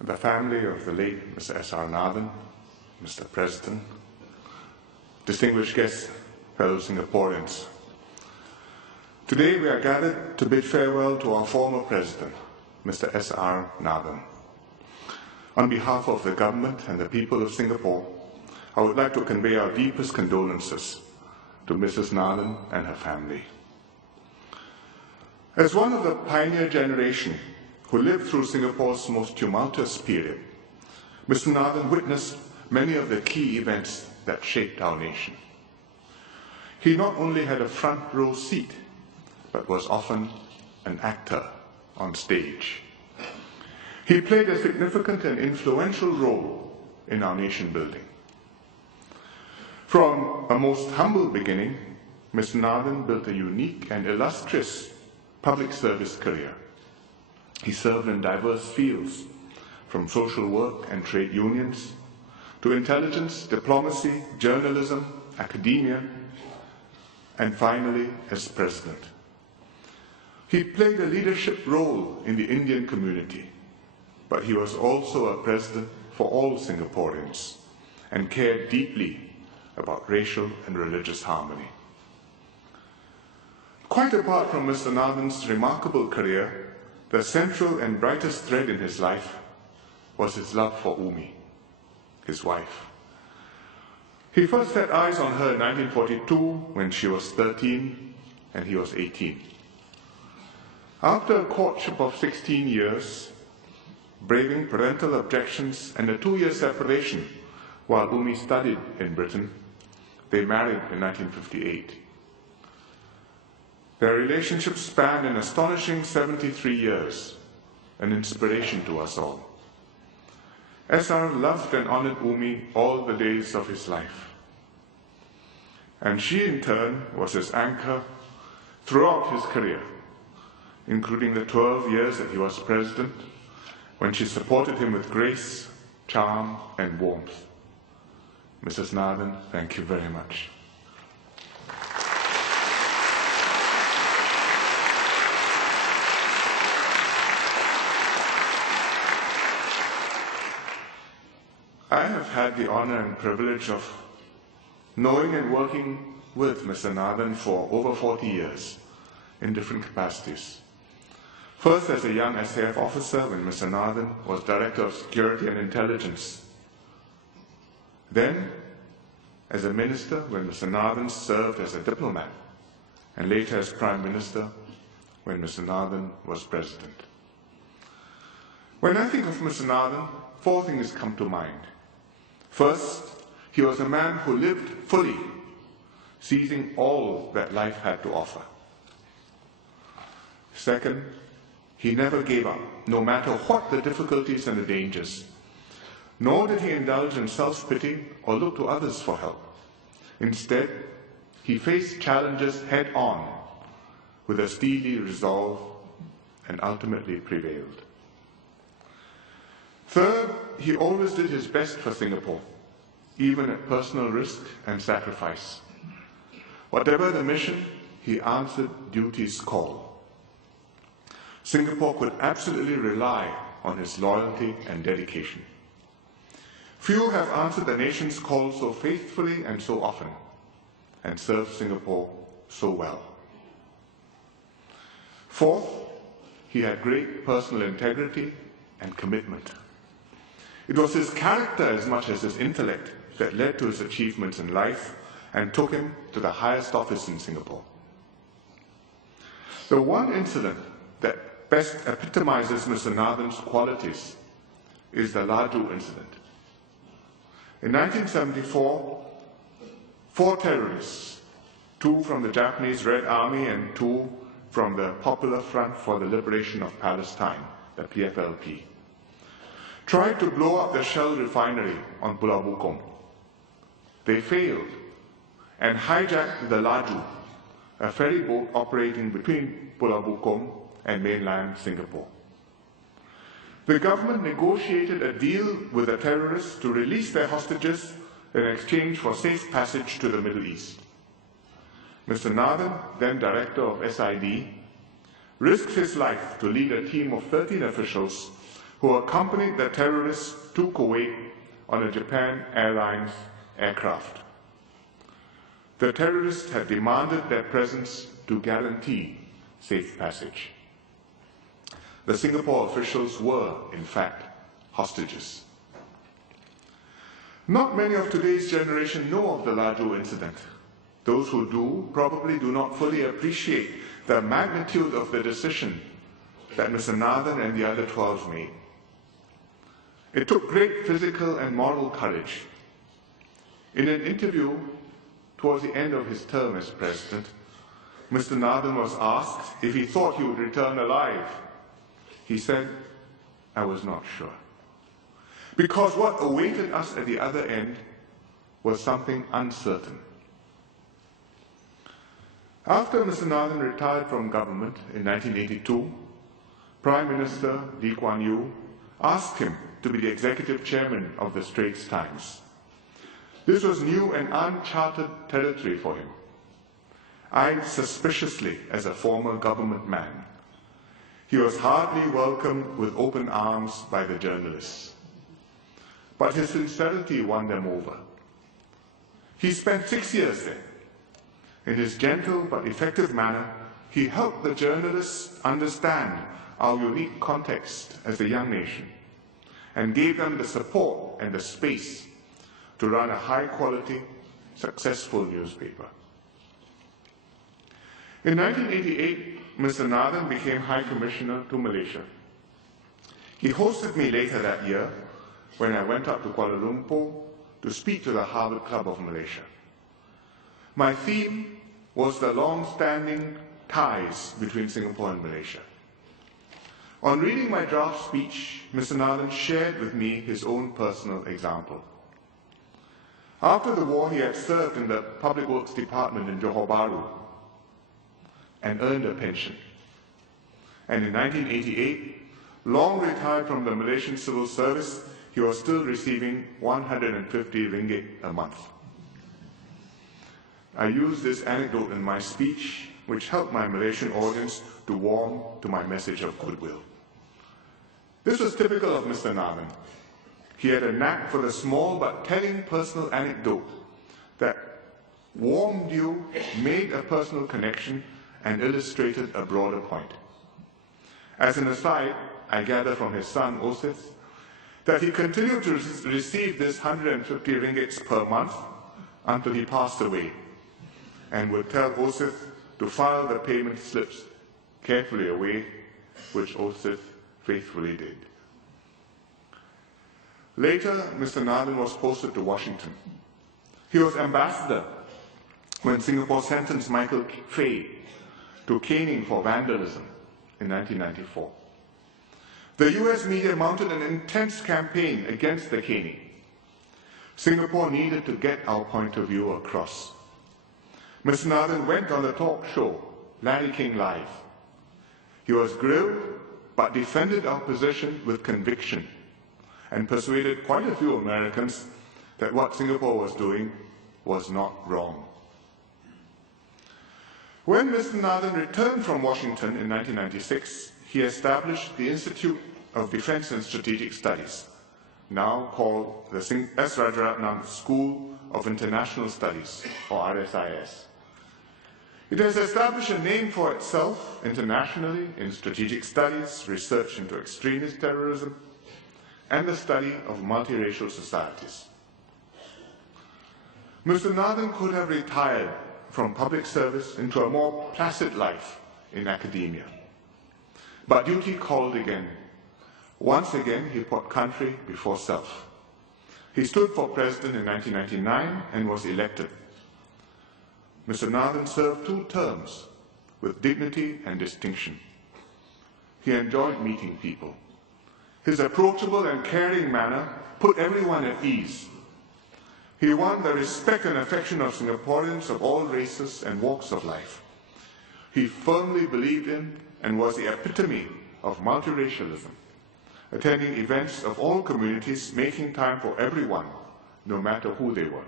the family of the late Mr. S.R. Nathan, Mr. President, distinguished guests, fellow Singaporeans. Today we are gathered to bid farewell to our former President, Mr. S.R. Nathan. On behalf of the government and the people of Singapore, I would like to convey our deepest condolences to Mrs. Nathan and her family. As one of the pioneer generation who lived through Singapore's most tumultuous period, Mr. Nathan witnessed many of the key events that shaped our nation. He not only had a front row seat, but was often an actor on stage. He played a significant and influential role in our nation building. From a most humble beginning, Mr. Nathan built a unique and illustrious public service career. He served in diverse fields, from social work and trade unions, to intelligence, diplomacy, journalism, academia, and finally as president. He played a leadership role in the Indian community, but he was also a president for all Singaporeans and cared deeply about racial and religious harmony. Quite apart from Mr. Nathan's remarkable career, the central and brightest thread in his life was his love for Umi, his wife. He first set eyes on her in 1942 when she was 13 and he was 18. After a courtship of 16 years, braving parental objections and a 2-year separation while Umi studied in Britain, they married in 1958. Their relationship spanned an astonishing 73 years, an inspiration to us all. S.R. loved and honored Umi all the days of his life. And she, in turn, was his anchor throughout his career, including the 12 years that he was president, when she supported him with grace, charm, and warmth. Mrs. Nathan, thank you very much. I have had the honor and privilege of knowing and working with Mr. Nathan for over 40 years in different capacities. First as a young SAF officer when Mr. Nathan was Director of Security and Intelligence. Then as a minister when Mr. Nathan served as a diplomat, and later as Prime Minister when Mr. Nathan was President. When I think of Mr. Nathan, 4 things come to mind. First, he was a man who lived fully, seizing all that life had to offer. Second, he never gave up, no matter what the difficulties and the dangers. Nor did he indulge in self-pity or look to others for help. Instead, he faced challenges head-on with a steely resolve and ultimately prevailed. Third, he always did his best for Singapore, even at personal risk and sacrifice. Whatever the mission, he answered duty's call. Singapore could absolutely rely on his loyalty and dedication. Few have answered the nation's call so faithfully and so often, and served Singapore so well. Fourth, he had great personal integrity and commitment. It was his character as much as his intellect that led to his achievements in life and took him to the highest office in Singapore. The one incident that best epitomizes Mr. Nathan's qualities is the Laju incident. In 1974, 4 terrorists, 2 from the Japanese Red Army and 2 from the Popular Front for the Liberation of Palestine, the PFLP, tried to blow up the Shell refinery on Pulau Bukom. They failed and hijacked the Laju, a ferry boat operating between Pulau Bukom and mainland Singapore. The government negotiated a deal with the terrorists to release their hostages in exchange for safe passage to the Middle East. Mr. Nathan, then director of SID, risked his life to lead a team of 13 officials who accompanied the terrorists to Kuwait on a Japan Airlines aircraft. The terrorists had demanded their presence to guarantee safe passage. The Singapore officials were, in fact, hostages. Not many of today's generation know of the Laju incident. Those who do probably do not fully appreciate the magnitude of the decision that Mr. Nathan and the other 12 made. It took great physical and moral courage. In an interview towards the end of his term as president, Mr. Nathan was asked if he thought he would return alive. He said, "I was not sure." Because what awaited us at the other end was something uncertain. After Mr. Nathan retired from government in 1982, Prime Minister Lee Kuan Yew asked him to be the executive chairman of the Straits Times. This was new and uncharted territory for him. Eyed suspiciously as a former government man, he was hardly welcomed with open arms by the journalists. But his sincerity won them over. He spent 6 years there. In his gentle but effective manner, he helped the journalists understand our unique context as a young nation and gave them the support and the space to run a high-quality, successful newspaper. In 1988, Mr. Nathan became High Commissioner to Malaysia. He hosted me later that year when I went up to Kuala Lumpur to speak to the Harvard Club of Malaysia. My theme was the long-standing ties between Singapore and Malaysia. On reading my draft speech, Mr. Nathan shared with me his own personal example. After the war, he had served in the Public Works Department in Johor Bahru and earned a pension. And in 1988, long retired from the Malaysian Civil Service, he was still receiving 150 ringgit a month. I used this anecdote in my speech, which helped my Malaysian audience to warm to my message of goodwill. This was typical of Mr. Nathan. He had a knack for the small but telling personal anecdote that warmed you, made a personal connection, and illustrated a broader point. As an aside, I gather from his son, Osith, that he continued to receive this 150 ringgits per month until he passed away, and would tell Osith to file the payment slips carefully away, which Osith faithfully did. Later, Mr. Nathan was posted to Washington. He was ambassador when Singapore sentenced Michael Fay to caning for vandalism in 1994. The US media mounted an intense campaign against the caning. Singapore needed to get our point of view across. Mr. Nathan went on the talk show, Larry King Live. He was grilled, but defended our position with conviction and persuaded quite a few Americans that what Singapore was doing was not wrong. When Mr. Nathan returned from Washington in 1996, he established the Institute of Defense and Strategic Studies, now called the S. Rajaratnam School of International Studies, or RSIS. It has established a name for itself internationally in strategic studies, research into extremist terrorism, and the study of multiracial societies. Mr. Nathan could have retired from public service into a more placid life in academia. But duty called again. Once again, he put country before self. He stood for president in 1999 and was elected. Mr. Nathan served 2 terms with dignity and distinction. He enjoyed meeting people. His approachable and caring manner put everyone at ease. He won the respect and affection of Singaporeans of all races and walks of life. He firmly believed in and was the epitome of multiracialism, attending events of all communities, making time for everyone, no matter who they were.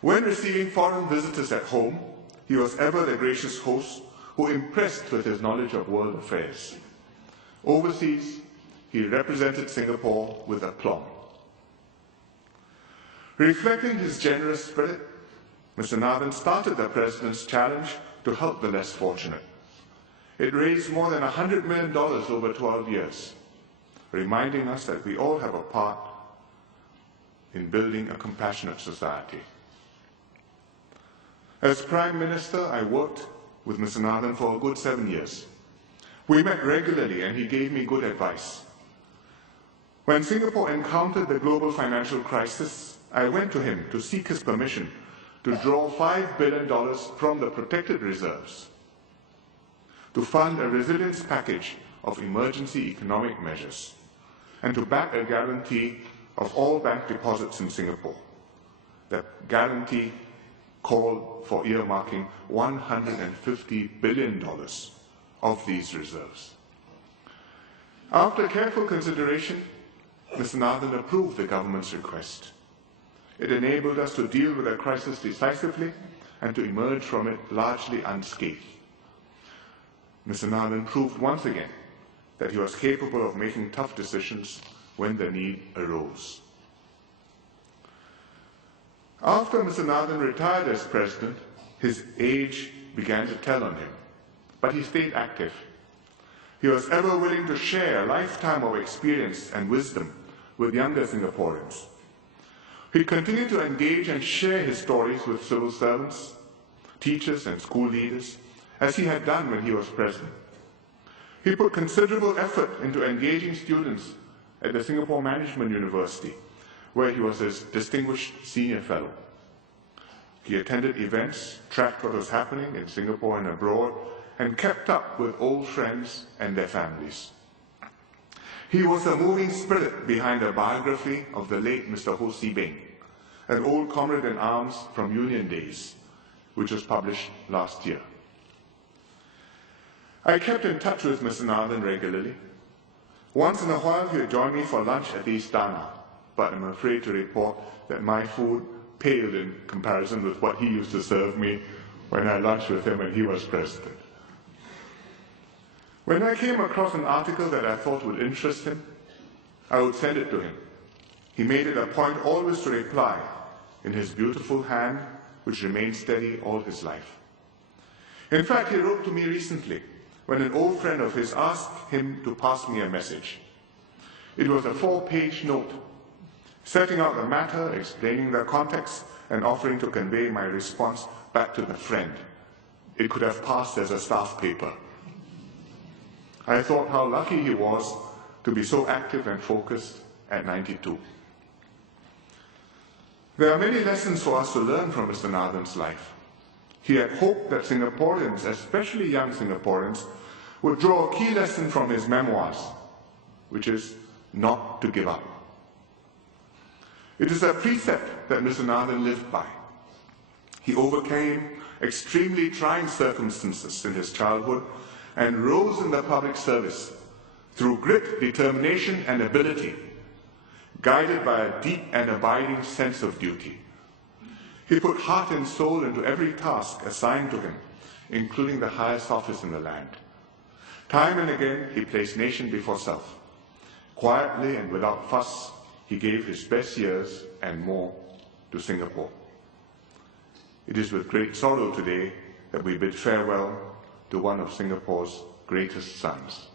When receiving foreign visitors at home, he was ever the gracious host who impressed with his knowledge of world affairs. Overseas, he represented Singapore with aplomb. Reflecting his generous spirit, Mr. Nathan started the President's Challenge to help the less fortunate. It raised more than $100 million over 12 years, reminding us that we all have a part in building a compassionate society. As Prime Minister, I worked with Mr. Nathan for a good 7 years. We met regularly and he gave me good advice. When Singapore encountered the global financial crisis, I went to him to seek his permission to draw $5 billion from the protected reserves to fund a resilience package of emergency economic measures and to back a guarantee of all bank deposits in Singapore. That guarantee called for earmarking $150 billion of these reserves. After careful consideration, Mr. Nathan approved the government's request. It enabled us to deal with the crisis decisively and to emerge from it largely unscathed. Mr. Nathan proved once again that he was capable of making tough decisions when the need arose. After Mr. Nathan retired as President, his age began to tell on him, but he stayed active. He was ever willing to share a lifetime of experience and wisdom with younger Singaporeans. He continued to engage and share his stories with civil servants, teachers and school leaders, as he had done when he was President. He put considerable effort into engaging students at the Singapore Management University, where he was a distinguished senior fellow. He attended events, tracked what was happening in Singapore and abroad, and kept up with old friends and their families. He was a moving spirit behind a biography of the late Mr. Ho Si Beng, an old comrade in arms from Union days, which was published last year. I kept in touch with Mr. Nathan regularly. Once in a while he would join me for lunch at the Istana, but I'm afraid to report that my food paled in comparison with what he used to serve me when I lunched with him when he was President. When I came across an article that I thought would interest him, I would send it to him. He made it a point always to reply in his beautiful hand, which remained steady all his life. In fact, he wrote to me recently when an old friend of his asked him to pass me a message. It was a 4-page note, setting out the matter, explaining the context, and offering to convey my response back to the friend. It could have passed as a staff paper. I thought how lucky he was to be so active and focused at 92. There are many lessons for us to learn from Mr. Nathan's life. He had hoped that Singaporeans, especially young Singaporeans, would draw a key lesson from his memoirs, which is not to give up. It is a precept that Mr. Nathan lived by. He overcame extremely trying circumstances in his childhood and rose in the public service through grit, determination, and ability, guided by a deep and abiding sense of duty. He put heart and soul into every task assigned to him, including the highest office in the land. Time and again, he placed nation before self. Quietly and without fuss, he gave his best years and more to Singapore. It is with great sorrow today that we bid farewell to one of Singapore's greatest sons.